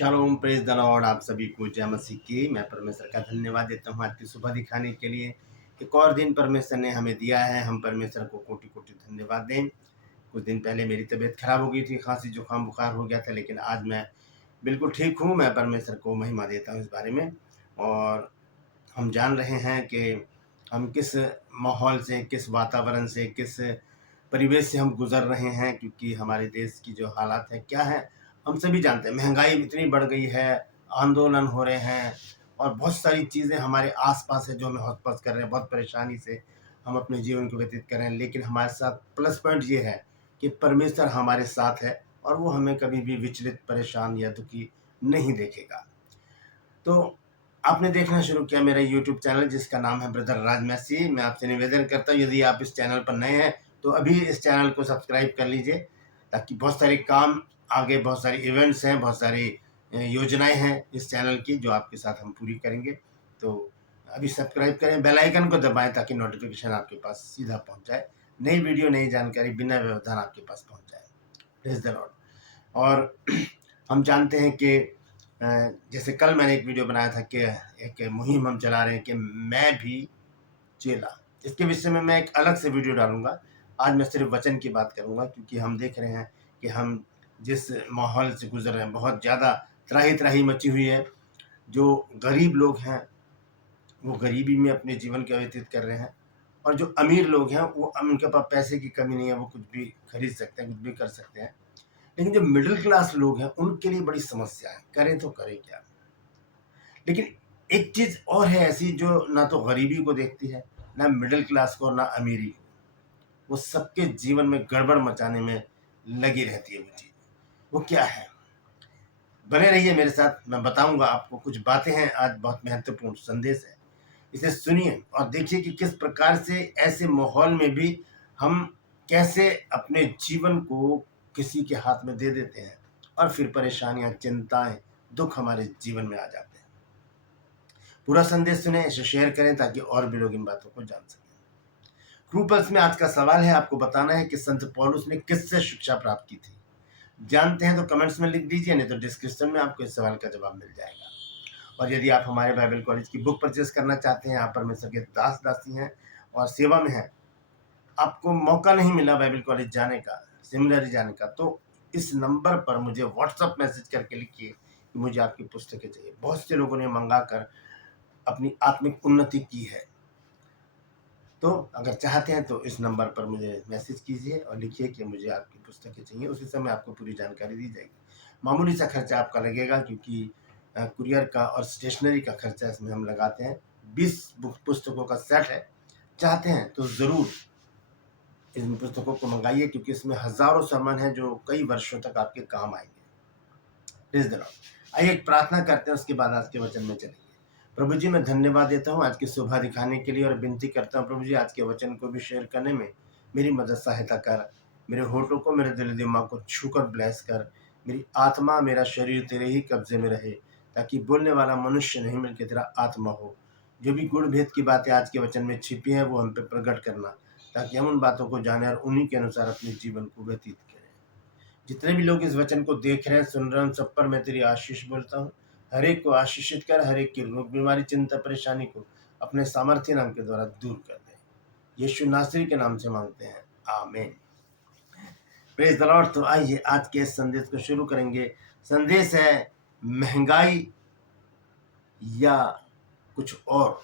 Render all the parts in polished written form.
Shalom praise the Lord. आप सभी को जय मसीह की। मैं परमेश्वर का धन्यवाद देता हूँ आज की सुबह दिखाने के लिए। एक और दिन परमेश्वर ने हमें दिया है, हम परमेश्वर को कोटि कोटि धन्यवाद दें। कुछ दिन पहले मेरी तबीयत खराब हो गई थी, खांसी जुकाम बुखार हो गया था, लेकिन आज मैं बिल्कुल ठीक हूँ। मैं परमेश्वर को महिमा देता हूँ इस बारे में। और हम जान रहे हैं कि हम किस माहौल से, किस वातावरण से, किस परिवेश से हम गुजर रहे हैं, क्योंकि हमारे देश की जो हालात है क्या है हम सभी जानते हैं। महंगाई इतनी बढ़ गई है, आंदोलन हो रहे हैं और बहुत सारी चीज़ें हमारे आसपास है जो हमें हौस-पौस कर रहे हैं। बहुत परेशानी से हम अपने जीवन को व्यतीत कर रहे हैं, लेकिन हमारे साथ प्लस पॉइंट ये है कि परमेश्वर हमारे साथ है और वो हमें कभी भी विचलित, परेशान या दुखी नहीं देखेगा। तो आपने देखना शुरू किया मेरा यूट्यूब चैनल जिसका नाम है ब्रदर राज मैसी। मैं आपसे निवेदन करता हूँ, यदि आप इस चैनल पर नए हैं तो अभी इस चैनल को सब्सक्राइब कर लीजिए, ताकि बहुत सारे काम आगे, बहुत सारे इवेंट्स हैं, बहुत सारी योजनाएं हैं इस चैनल की जो आपके साथ हम पूरी करेंगे। तो अभी सब्सक्राइब करें, बेल आइकन को दबाएं ताकि नोटिफिकेशन आपके पास सीधा पहुंच जाए। नई वीडियो, नई जानकारी बिना व्यवधान आपके पास पहुंच जाए। Praise the Lord. और हम जानते हैं कि जैसे कल मैंने एक वीडियो बनाया था कि एक मुहिम हम चला रहे हैं कि मैं भी चेला। इसके विषय में मैं एक अलग से वीडियो डालूंगा। आज मैं सिर्फ वचन की बात करूंगा, क्योंकि हम देख रहे हैं कि हम जिस माहौल से गुजर रहे हैं, बहुत ज़्यादा त्राही त्राही मची हुई है। जो गरीब लोग हैं वो गरीबी में अपने जीवन का व्यतीत कर रहे हैं, और जो अमीर लोग हैं वो उनके पास पैसे की कमी नहीं है, वो कुछ भी खरीद सकते हैं, कुछ भी कर सकते हैं। लेकिन जो मिडिल क्लास लोग हैं उनके लिए बड़ी समस्या है, करें तो करें क्या। लेकिन एक चीज़ और है ऐसी जो ना तो गरीबी को देखती है, ना मिडिल क्लास को, ना अमीरी को। वो सबके जीवन में गड़बड़ मचाने में लगी रहती है वो चीज़। वो क्या है, बने रहिए मेरे साथ, मैं बताऊंगा आपको। कुछ बातें हैं, आज बहुत महत्वपूर्ण संदेश है, इसे सुनिए और देखिए कि किस प्रकार से ऐसे माहौल में भी हम कैसे अपने जीवन को किसी के हाथ में दे देते हैं और फिर परेशानियां, चिंताएं, दुख हमारे जीवन में आ जाते हैं। पूरा संदेश सुने, इसे शेयर करें ताकि और भी लोग इन बातों को जान सकें। क्रूपल्स में आज का सवाल है, आपको बताना है कि संत पौलुस ने किससे शिक्षा प्राप्त की थी। जानते हैं तो कमेंट्स में लिख दीजिए, नहीं तो डिस्क्रिप्शन में आपको इस सवाल का जवाब मिल जाएगा। और यदि आप हमारे बाइबल कॉलेज की बुक परचेस करना चाहते हैं, आप परमेश्वर के दास दासी हैं और सेवा में हैं, आपको मौका नहीं मिला बाइबल कॉलेज जाने का, सेमिनरी जाने का, तो इस नंबर पर मुझे व्हाट्सएप मैसेज करके लिखिए कि मुझे आपकी पुस्तकें चाहिए। बहुत से लोगों ने मंगाकर अपनी आत्मिक उन्नति की है। तो अगर चाहते हैं तो इस नंबर पर मुझे मैसेज कीजिए और लिखिए कि मुझे आपकी पुस्तकें चाहिए। उसी समय आपको पूरी जानकारी दी जाएगी। मामूली सा खर्चा आपका लगेगा, क्योंकि कुरियर का और स्टेशनरी का खर्चा इसमें हम लगाते हैं। 20 पुस्तकों का सेट है। चाहते हैं तो ज़रूर इन पुस्तकों को मंगाइए, क्योंकि इसमें हज़ारों सामान हैं जो कई वर्षों तक आपके काम आएंगे। Praise the Lord. आइए एक प्रार्थना करते हैं, उसके बाद आज के वचन में चलेंगे। प्रभु जी, मैं धन्यवाद देता हूँ आज की सुबह दिखाने के लिए और विनती करता हूँ प्रभु जी, आज के वचन को भी शेयर करने में मेरी मदद सहायता कर। मेरे होठों को, मेरे दिल दिमाग को छूकर ब्लेस कर। मेरी आत्मा, मेरा शरीर तेरे ही कब्जे में रहे, ताकि बोलने वाला मनुष्य नहीं बल्कि तेरा आत्मा हो। जो भी गुण भेद की बातें आज के वचन में छिपी हैं वो हम पे प्रकट करना, ताकि हम उन बातों को जाने और उन्हीं के अनुसार अपने जीवन को व्यतीत करें। जितने भी लोग इस वचन को देख रहे हैं, सुन रहे हैं, सब पर मैं तेरी आशीष बोलता हूँ। हर एक को आशीषित कर, हर एक की रोग बीमारी, चिंता, परेशानी को अपने सामर्थ्य नाम के द्वारा दूर कर दे। यीशु नासरी के नाम से मांगते हैं, आमीन। Praise the Lord. तो आइए आज के इस संदेश को शुरू करेंगे। संदेश है महंगाई या कुछ और।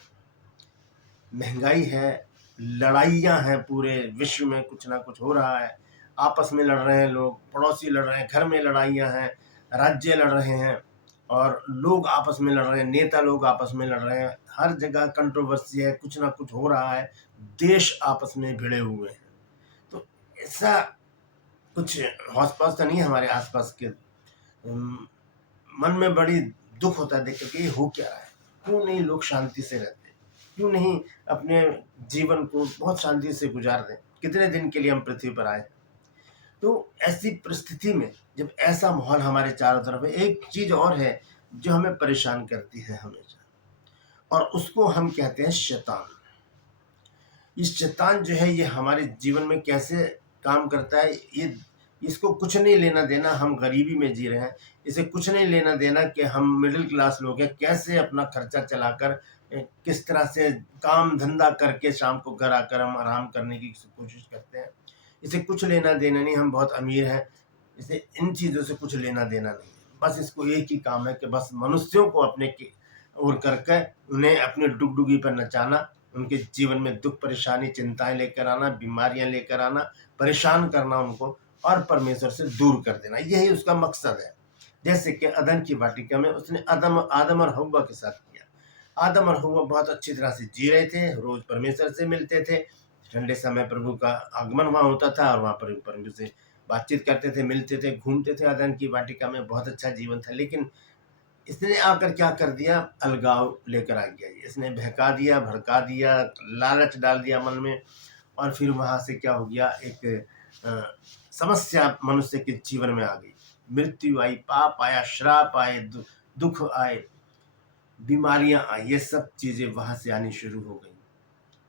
महंगाई है, लड़ाइयाँ हैं, पूरे विश्व में कुछ ना कुछ हो रहा है। आपस में लड़ रहे हैं लोग, पड़ोसी लड़ रहे हैं, घर में लड़ाइयाँ हैं, राज्य लड़ रहे हैं और लोग आपस में लड़ रहे हैं, नेता लोग आपस में लड़ रहे हैं। हर जगह कंट्रोवर्सी है, कुछ ना कुछ हो रहा है, देश आपस में भिड़े हुए हैं। तो ऐसा कुछ हौस-पौस तो नहीं है हमारे आसपास के। मन में बड़ी दुख होता है देख कर के ये हो क्या रहा है। क्यों नहीं लोग शांति से रहते, क्यों नहीं अपने जीवन को बहुत शांति से गुजार दें। कितने दिन के लिए हम पृथ्वी पर आए। तो ऐसी परिस्थिति में जब ऐसा माहौल हमारे चारों तरफ है, एक चीज और है जो हमें परेशान करती है हमेशा, और उसको हम कहते हैं शैतान। ये शैतान जो है ये हमारे जीवन में कैसे काम करता है, ये इसको कुछ नहीं लेना देना हम गरीबी में जी रहे हैं, इसे कुछ नहीं लेना देना कि हम मिडिल क्लास लोग हैं, कैसे अपना खर्चा चलाकर किस तरह से काम धंधा करके शाम को घर आकर हम आराम करने की कोशिश करते हैं। इसे कुछ लेना देना नहीं, हम बहुत अमीर हैं, इसे इन चीज़ों से कुछ लेना देना नहीं। बस इसको एक ही काम है कि बस मनुष्यों को अपने की ओर करके उन्हें अपनी डुगडुगी पर नचाना, उनके जीवन में दुख परेशानी चिंताएं लेकर आना, बीमारियां लेकर आना, परेशान करना उनको और परमेश्वर से दूर कर देना, यही उसका मकसद है। जैसे कि अदन की वाटिका में उसने आदम और हव्वा के साथ किया। आदम और हव्वा बहुत अच्छी तरह से जी रहे थे, रोज परमेश्वर से मिलते थे, ठंडे समय प्रभु का आगमन वहाँ होता था और वहाँ पर परमेश्वर से बातचीत करते थे, मिलते थे, घूमते थे। अदन की वाटिका में बहुत अच्छा जीवन था, लेकिन इसने आकर क्या कर दिया, अलगाव लेकर आ गया। इसने बहका दिया, भड़का दिया, लालच डाल दिया मन में, और फिर वहाँ से क्या हो गया, एक समस्या मनुष्य के जीवन में आ गई। मृत्यु आई, पाप आया, श्राप आए, दुख आए, बीमारियां आई, ये सब चीजें वहां से आनी शुरू हो गई।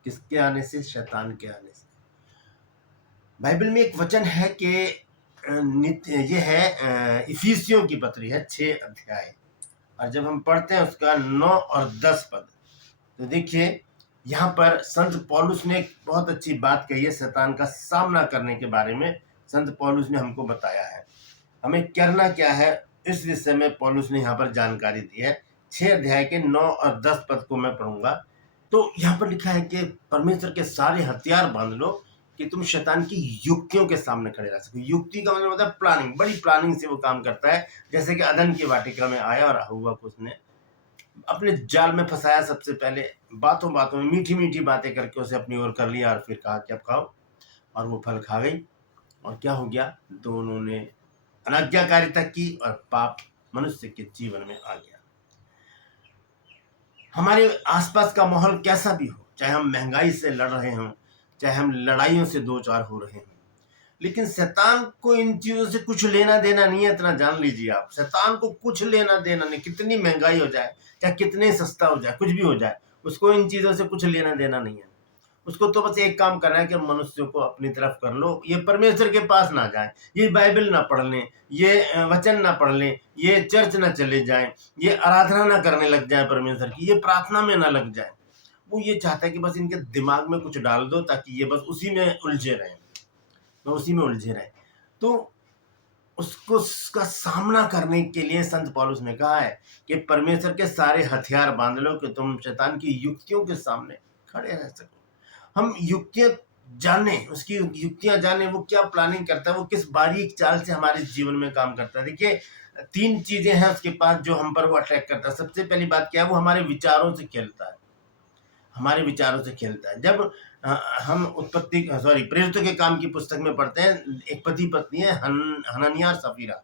किसके आने से? शैतान के आने से। बाइबल में एक वचन है कि ये है इफिसियों की पत्री है 6 अध्याय, और जब हम पढ़ते हैं उसका 9 और 10 पद, तो देखिए यहाँ पर संत पौलुस ने एक बहुत अच्छी बात कही है शैतान का सामना करने के बारे में। संत पौलुस ने हमको बताया है हमें करना क्या है, इस विषय में पौलुस ने यहाँ पर जानकारी दी है। 6 अध्याय के 9 और 10 पद को मैं पढ़ूंगा। तो यहाँ पर लिखा है कि परमेश्वर के सारे हथियार बांध लो कि तुम शैतान की युक्तियों के सामने खड़े रह सको। युक्ति का मतलब होता है प्लानिंग, बड़ी प्लानिंग से वो काम करता है। जैसे कि अदन की वाटिका में आया और हव्वा को उसने अपने जाल में फंसाया। सबसे पहले बातों बातों में मीठी मीठी बातें करके उसे अपनी ओर कर लिया और फिर कहा कि अब खाओ, और वो फल खा गई। और क्या हो गया, दोनों ने अनाज्ञाकारिता की और पाप मनुष्य के जीवन में आ गया। हमारे आसपास का माहौल कैसा भी हो, चाहे हम महंगाई से लड़ रहे हों, चाहे हम लड़ाइयों से दो चार हो रहे हों, लेकिन शैतान को इन चीजों से कुछ लेना देना नहीं है। इतना जान लीजिए आप, शैतान को कुछ लेना देना नहीं। कितनी महंगाई हो जाए, चाहे कितने सस्ता हो जाए, कुछ भी हो जाए, उसको इन चीजों से कुछ लेना देना नहीं है। उसको तो बस एक काम करना है कि मनुष्यों को अपनी तरफ कर लो, ये परमेश्वर के पास ना जाए, ये बाइबल ना पढ़ लें, ये वचन ना पढ़ लें, ये चर्च ना चले जाएं, ये आराधना ना करने लग जाए परमेश्वर की, ये प्रार्थना में ना लग जाए। वो ये चाहता है कि बस इनके दिमाग में कुछ डाल दो ताकि ये बस उसी में उलझे रहें, उसी में उलझे रहें। तो उसको उसका सामना करने के लिए संत पौलुस ने कहा है कि परमेश्वर के सारे हथियार बांध लो कि तुम शैतान की युक्तियों के सामने खड़े रह सको। हम युक्तियां जाने, उसकी युक्तियां जाने, वो क्या प्लानिंग करता है, वो किस बारीक चाल से हमारे जीवन में काम करता है। देखिए 3 चीजें हैं उसके पास जो हम पर वो अटैक करता है। सबसे पहली बात क्या है, वो हमारे विचारों से खेलता है, हमारे विचारों से खेलता है। जब हम प्रेरितों के काम की पुस्तक में पढ़ते हैं, एक पति पत्नी है हननिया और सफीरा,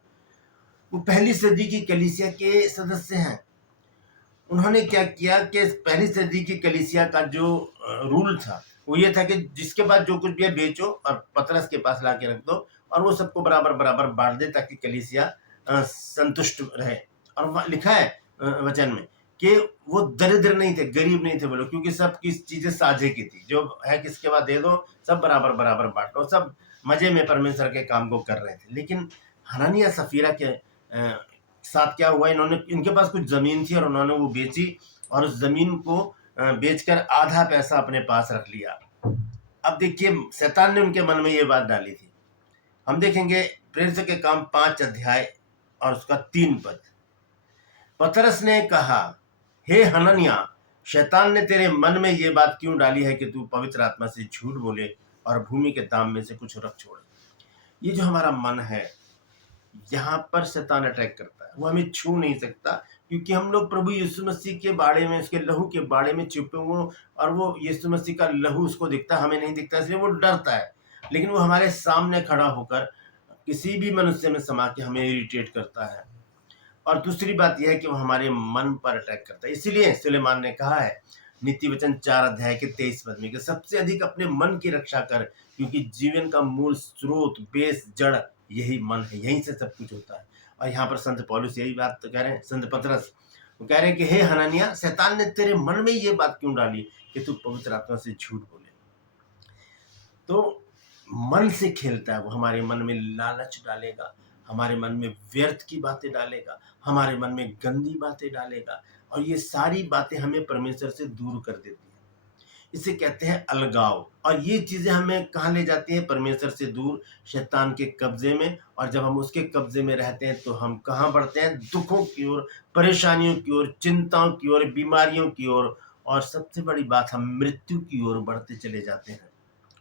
वो पहली सदी की कलीसिया के सदस्य हैं। उन्होंने क्या किया कि पहली सदी की कलीसिया का जो रूल था वो ये था कि जिसके पास जो कुछ भी है बेचो और पतरस के पास ला के रख दो, और वो सबको बराबर बराबर बांट दे ताकि कलीसिया संतुष्ट रहे। और लिखा है वचन में कि वो दरिद्र नहीं थे, गरीब नहीं थे वो लोग, क्योंकि सब की चीजें साझे की थी। जो है किसके बाद दे दो, सब बराबर बराबर बांट लो, सब मजे में परमेश्वर के काम को कर रहे थे। लेकिन हननिया सफीरा के साथ क्या हुआ, इनके पास कुछ जमीन थी और उन्होंने वो बेची, और उस जमीन को बेचकर आधा पैसा अपने पास रख लिया। अब देखिए शैतान ने उनके मन में ये बात डाली थी। हम देखेंगे प्रेरितों के काम 5 अध्याय और उसका 3 पद। पतरस ने कहा, हे हननिया, शैतान ने तेरे मन में ये बात क्यों डाली है कि तू पवित्र आत्मा से झूठ बोले और भूमि के दाम में से कुछ रख छोड़े। ये जो हमारा मन है, यहाँ पर शैतान अटैक करता है। वो हमें छू नहीं सकता, क्योंकि हम लोग प्रभु यीशु मसीह के बारे में, उसके लहू के बारे में छुपे हुए, और वो यीशु मसीह का लहू उसको दिखता, हमें नहीं दिखता, इसलिए वो डरता है। लेकिन वो हमारे सामने खड़ा होकर किसी भी मनुष्य में समा के हमें इरिटेट करता है। और दूसरी बात यह है कि वो हमारे मन पर अटैक करता है। इसीलिए सुलेमान ने कहा है नीति वचन 4 अध्याय के 23 पद में कि सबसे अधिक अपने मन की रक्षा कर, क्योंकि जीवन का मूल स्रोत, बेस, जड़ यही मन है, यहीं से सब कुछ होता है। और यहाँ पर संत पौलुस यही बात तो कह रहे हैं, संत पतरस वो कह रहे हैं कि हे हननिया, शैतान ने तेरे मन में ये बात क्यों डाली कि तू पवित्र आत्मा से झूठ बोले। तो मन से खेलता है, वो हमारे मन में लालच डालेगा, हमारे मन में व्यर्थ की बातें डालेगा, हमारे मन में गंदी बातें डालेगा, और ये सारी बातें हमें परमेश्वर से दूर कर देती हैं। इसे कहते हैं अलगाव। और ये चीज़ें हमें कहाँ ले जाती हैं? परमेश्वर से दूर, शैतान के कब्जे में। और जब हम उसके कब्जे में रहते हैं तो हम कहाँ बढ़ते हैं? दुखों की ओर, परेशानियों की ओर, चिंताओं की ओर, बीमारियों की ओर, और सबसे बड़ी बात, हम मृत्यु की ओर बढ़ते चले जाते हैं।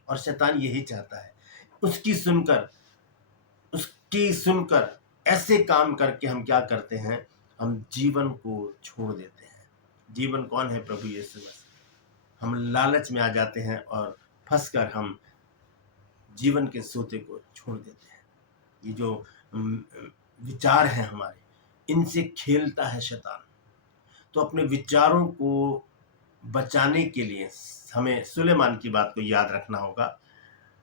और शैतान यही चाहता है। उसकी सुनकर ऐसे काम करके हम क्या करते हैं? हम जीवन को छोड़ देते हैं। जीवन कौन है? प्रभु यीशु मसीह। हम लालच में आ जाते हैं और फंसकर हम जीवन के सोते को छोड़ देते हैं। ये जो विचार हैं हमारे, इनसे खेलता है शैतान। तो अपने विचारों को बचाने के लिए हमें सुलेमान की बात को याद रखना होगा।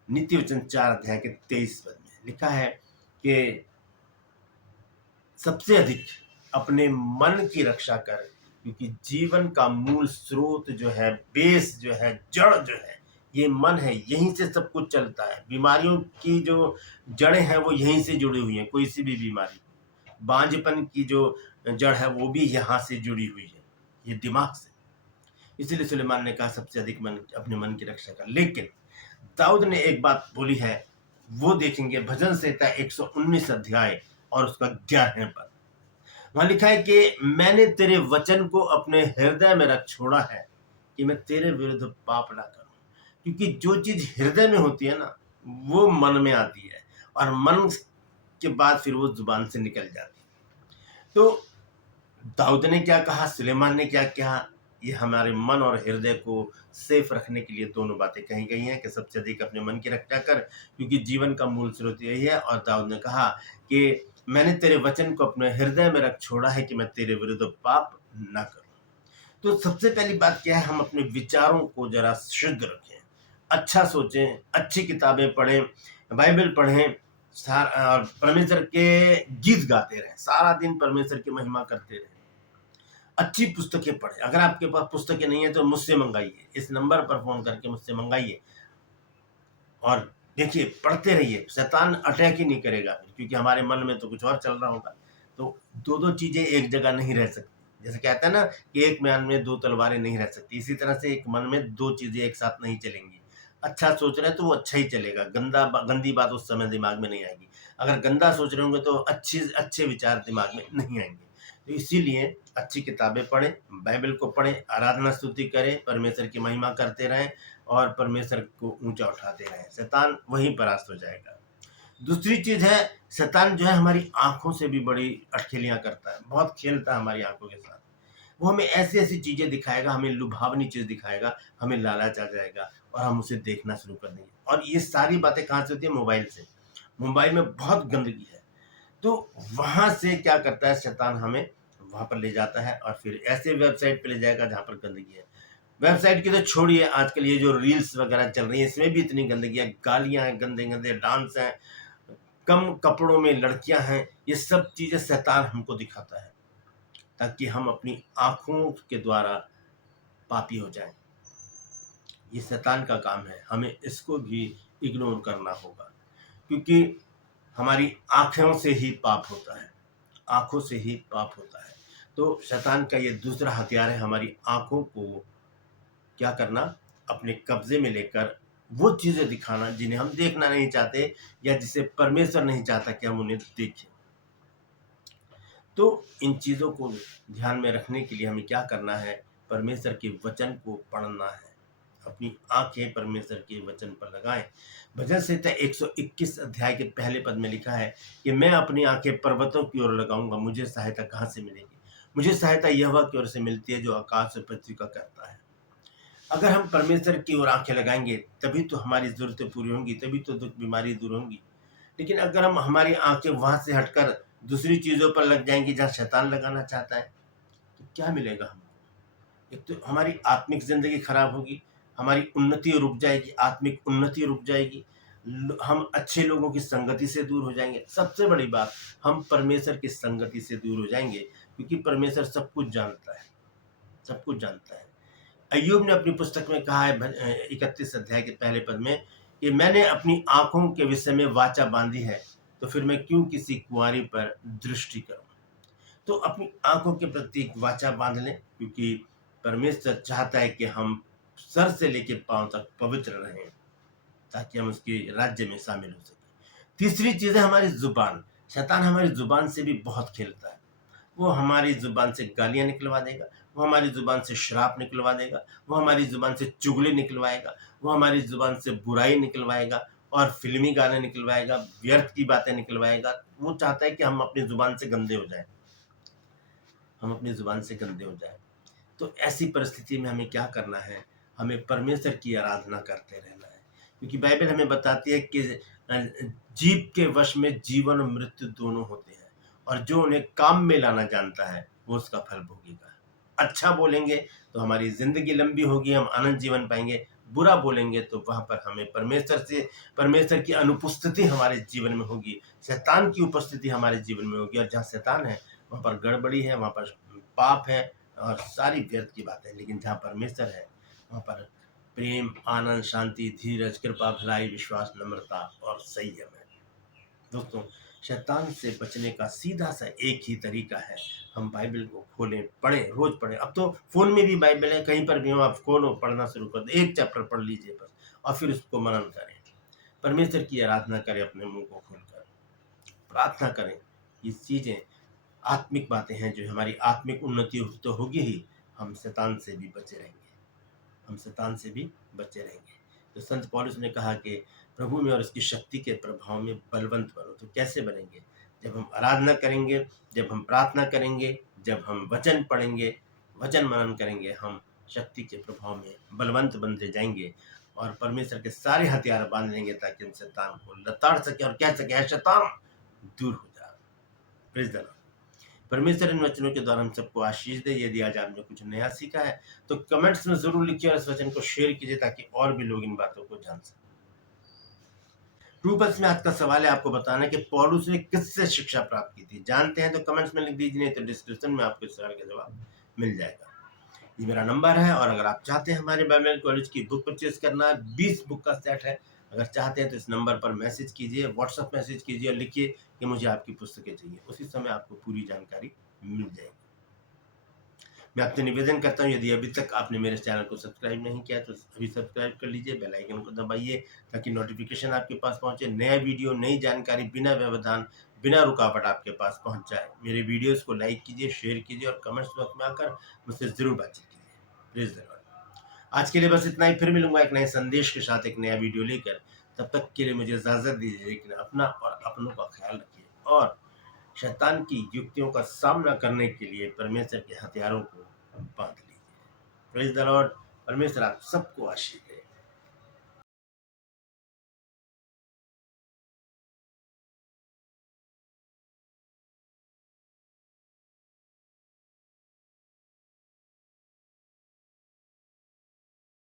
नीति वचन 4 अध्याय के 23 पद में लिखा है कि सबसे अधिक अपने मन की रक्षा कर, क्योंकि जीवन का मूल स्रोत जो है, बेस जो है, जड़ जो है, ये मन है। यहीं से सब कुछ चलता है। बीमारियों की जो जड़ें हैं वो यहीं से जुड़ी हुई हैं। कोई सी भी बीमारी, बांझपन की जो जड़ है वो भी यहाँ से जुड़ी हुई है, ये दिमाग से। इसीलिए सुलेमान ने कहा सबसे अधिक अपने मन की रक्षा कर। लेकिन दाऊद ने एक बात बोली है, वो देखेंगे भजन संहिता 119 अध्याय और उसका 11वें पद। वहां लिखा है कि मैंने तेरे वचन को अपने हृदय में रख छोड़ा है कि मैं तेरे विरुद्ध पाप ना करूं। क्योंकि जो चीज हृदय में होती है ना, वो मन में आती है, और मन के बाद फिर वो जुबान से निकल जाती है। तो दाऊद ने क्या कहा, सुलेमान ने क्या कहा, ये हमारे मन और हृदय को सेफ रखने के लिए दोनों बातें कही गई हैं कि सबसे अधिक अपने मन की रक्षा कर, क्योंकि जीवन का मूल स्रोत यही है। और दाऊद ने कहा कि मैंने तेरे वचन को अपने हृदय में रख छोड़ा है कि मैं तेरे विरुद्ध पाप न करूं। तो सबसे पहली बात क्या है? हम अपने विचारों को जरा शुद्ध रखें, अच्छा सोचें, अच्छी किताबें पढ़ें, बाइबल पढ़ें, और परमेश्वर के गीत गाते रहें, सारा दिन परमेश्वर की महिमा करते रहें। अच्छी पुस्तकें पढ़ें। अगर आपके पास पुस्तकें नहीं है तो मुझसे मंगाइए, इस नंबर पर फोन करके मुझसे मंगाइए, और देखिए, पढ़ते रहिए। शैतान अटैक ही नहीं करेगा, क्योंकि हमारे मन में तो कुछ और चल रहा होगा। तो दो दो चीजें एक जगह नहीं रह सकती। जैसे कहते हैं ना कि एक म्यान में दो तलवारें नहीं रह सकती, इसी तरह से एक मन में दो चीजें एक साथ नहीं चलेंगी। अच्छा सोच रहे हैं तो वो अच्छा ही चलेगा, गंदी बात उस समय दिमाग में नहीं आएगी। अगर गंदा सोच रहे होंगे तो अच्छे विचार दिमाग में नहीं आएंगे। तो इसीलिए अच्छी किताबें पढ़ें, बाइबल को पढ़ें, आराधना स्तुति करें, परमेश्वर की महिमा करते रहें, और परमेश्वर को ऊंचा उठाते रहें। शैतान वहीं परास्त हो जाएगा। दूसरी चीज है, शैतान जो है हमारी आंखों से भी बड़ी अटखेलियां करता है, बहुत खेलता है हमारी आंखों के साथ। वो हमें ऐसी ऐसी चीजें दिखाएगा, हमें लुभावनी चीज दिखाएगा, हमें लालच आ जाएगा, और हम उसे देखना शुरू कर देंगे। और ये सारी बातें कहाँ से होती है? मोबाइल से। मोबाइल में बहुत गंदगी है, तो वहां से क्या करता है शैतान? हमें वहां पर ले जाता है, और फिर ऐसे वेबसाइट पे ले जाएगा जहां पर गंदगी है। वेबसाइट की तो छोड़िए, आजकल ये जो रील्स वगैरह चल रही है, इसमें भी इतनी गंदगी है, गालियां हैं, गंदे गंदे डांस हैं, कम कपड़ों में लड़कियां हैं। ये सब चीजें शैतान हमको दिखाता है, ताकि हम अपनी आंखों के द्वारा पापी हो जाएं। ये शैतान का काम है, हमें इसको भी इग्नोर करना होगा, क्योंकि हमारी आंखों से ही पाप होता है, आंखों से ही पाप होता है। तो शैतान का ये दूसरा हथियार है, हमारी आंखों को क्या करना? अपने कब्जे में लेकर वो चीजें दिखाना जिन्हें हम देखना नहीं चाहते, या जिसे परमेश्वर नहीं चाहता कि हम उन्हें देखें। तो इन चीजों को ध्यान में रखने के लिए हमें क्या करना है? परमेश्वर के वचन को पढ़ना है, अपनी आंखें परमेश्वर के वचन पर लगाएं। भजन संहिता 121 अध्याय के पहले पद में लिखा है कि मैं अपनी आंखें पर्वतों की ओर लगाऊंगा, मुझे सहायता कहाँ से मिलेगी? मुझे सहायता यहोवा की ओर से मिलती है, जो आकाश और पृथ्वी का करता है। अगर हम परमेश्वर की ओर आंखें लगाएंगे तभी तो हमारी जरूरतें पूरी होंगी, तभी तो दुख बीमारी दूर होंगी। लेकिन अगर हम हमारी आंखें वहां से हटकर दूसरी चीजों पर लग जाएंगी जहां शैतान लगाना चाहता है, तो क्या मिलेगा हमको? एक तो हमारी आत्मिक जिंदगी खराब होगी, हमारी उन्नति रुक जाएगी, आत्मिक उन्नति रुक जाएगी, हम अच्छे लोगों की संगति से दूर हो जाएंगे। सबसे बड़ी बात, हम परमेश्वर की संगति से दूर हो जाएंगे, क्योंकि परमेश्वर सब कुछ जानता है, सब कुछ जानता है। अय्यूब ने अपनी पुस्तक में कहा है 31 अध्याय के पहले पद में कि मैंने अपनी आंखों के विषय में वाचा बांधी है, तो फिर मैं क्यों किसी कुंवारी पर दृष्टि करूं। तो अपनी आंखों के प्रति एक वाचा बांध लें, क्योंकि परमेश्वर चाहता है कि हम सर से लेकर पांव तक पवित्र रहें, ताकि हम उसके राज्य में शामिल हो सकें। तीसरी चीज है हमारी जुबान। शैतान हमारी जुबान से भी बहुत खेलता है। वो हमारी जुबान से गालियां निकलवा देगा, वो हमारी जुबान से श्राप निकलवा देगा, वो हमारी जुबान से चुगली निकलवाएगा, वो हमारी जुबान से बुराई निकलवाएगा और फिल्मी गाने निकलवाएगा, व्यर्थ की बातें निकलवाएगा। वो चाहता है कि हम अपनी जुबान से गंदे हो जाएं, हम अपनी जुबान से गंदे हो जाएं। तो ऐसी परिस्थिति में हमें क्या करना है, हमें परमेश्वर की आराधना करते रहना है, क्योंकि बाइबल हमें बताती है कि जीव के वश में जीवन और मृत्यु दोनों होते हैं, और जो उन्हें काम में लाना जानता है वो उसका फल भोगेगा। अच्छा बोलेंगे तो हमारी जिंदगी लंबी होगी, हम आनंद जीवन पाएंगे। बुरा बोलेंगे तो वहां पर हमें परमेश्वर की अनुपस्थिति हमारे जीवन में होगी, शैतान की उपस्थिति हमारे जीवन में होगी, और जहाँ शैतान है वहां पर गड़बड़ी है, वहां पर पाप है और सारी व्यर्थ की बातें। लेकिन जहाँ परमेश्वर है वहाँ पर प्रेम, आनंद, शांति, धीरज, कृपा, भलाई, विश्वास, नम्रता और संयम है। दोस्तों, शैतान से बचने का सीधा सा एक ही तरीका है, हम बाइबल को खोलें, पढ़ें, रोज पढ़ें। अब तो फोन में भी बाइबल है, कहीं पर भी हो आप खोलो, पढ़ना शुरू कर दो, एक चैप्टर पढ़ लीजिए बस, और फिर उसको मनन करें, परमेश्वर की आराधना करें, अपने मुंह को खोलकर प्रार्थना करें। ये चीजें आत्मिक बातें हैं जो हमारी आत्मिक उन्नति तो होगी ही, हम शैतान से भी बचे रहेंगे, हम शैतान से भी बचे रहेंगे। तो संत पौलुस ने कहा कि प्रभु में और उसकी शक्ति के प्रभाव में बलवंत बनो। तो कैसे बनेंगे? जब हम आराधना करेंगे, जब हम प्रार्थना करेंगे, जब हम वचन पढ़ेंगे, वचन मनन करेंगे, हम शक्ति के प्रभाव में बलवंत बनते जाएंगे और परमेश्वर के सारे हथियार बांध लेंगे, ताकि हम शैतान को लताड़ सके और कह सके, है शैतान दूर हो जा। Praise the Lord. परमेश्वर इन वचनों के द्वारा हम सबको आशीष दे। यदि आज आपने कुछ नया सीखा है तो कमेंट्स में जरूर लिखिए और इस वचन को शेयर कीजिए, ताकि और भी लोग इन बातों को जान सकें। ट्रू पल्स में आज का सवाल है आपको बताना कि पौलुस ने किससे शिक्षा प्राप्त की थी। जानते हैं तो कमेंट्स में लिख दीजिए, नहीं तो डिस्क्रिप्शन में आपको इस सवाल का जवाब मिल जाएगा। ये मेरा नंबर है, और अगर आप चाहते हैं हमारे बाइबल कॉलेज की बुक परचेज करना, 20 बुक का सेट है, अगर चाहते हैं तो इस नंबर पर मैसेज कीजिए, व्हाट्सएप मैसेज कीजिए और लिखिए कि मुझे आपकी पुस्तकें चाहिए। उसी समय आपको पूरी जानकारी मिल जाएगी। मैं आपसे निवेदन करता हूँ, यदि अभी तक आपने मेरे चैनल को सब्सक्राइब नहीं किया तो अभी सब्सक्राइब कर लीजिए, बेल आइकन को दबाइए, ताकि नोटिफिकेशन आपके पास पहुंचे, नया वीडियो, नई जानकारी बिना व्यवधान, बिना रुकावट आपके पास पहुंच जाए। मेरे वीडियोस को लाइक कीजिए, शेयर कीजिए और कमेंट्स बॉक्स में आकर मुझसे जरूर बातचीत कीजिए। प्लीज धन्यवाद। आज के लिए बस इतना ही, फिर मिलूंगा एक नए संदेश के साथ, एक नया वीडियो लेकर। तब तक के लिए मुझे इजाजत दीजिए, लेकिन अपना और अपनों का ख्याल रखिए और शैतान की युक्तियों का सामना करने के लिए परमेश्वर के हथियारों को बांध लीजिए। Praise the Lord. परमेश्वर आप सबको आशीष दे।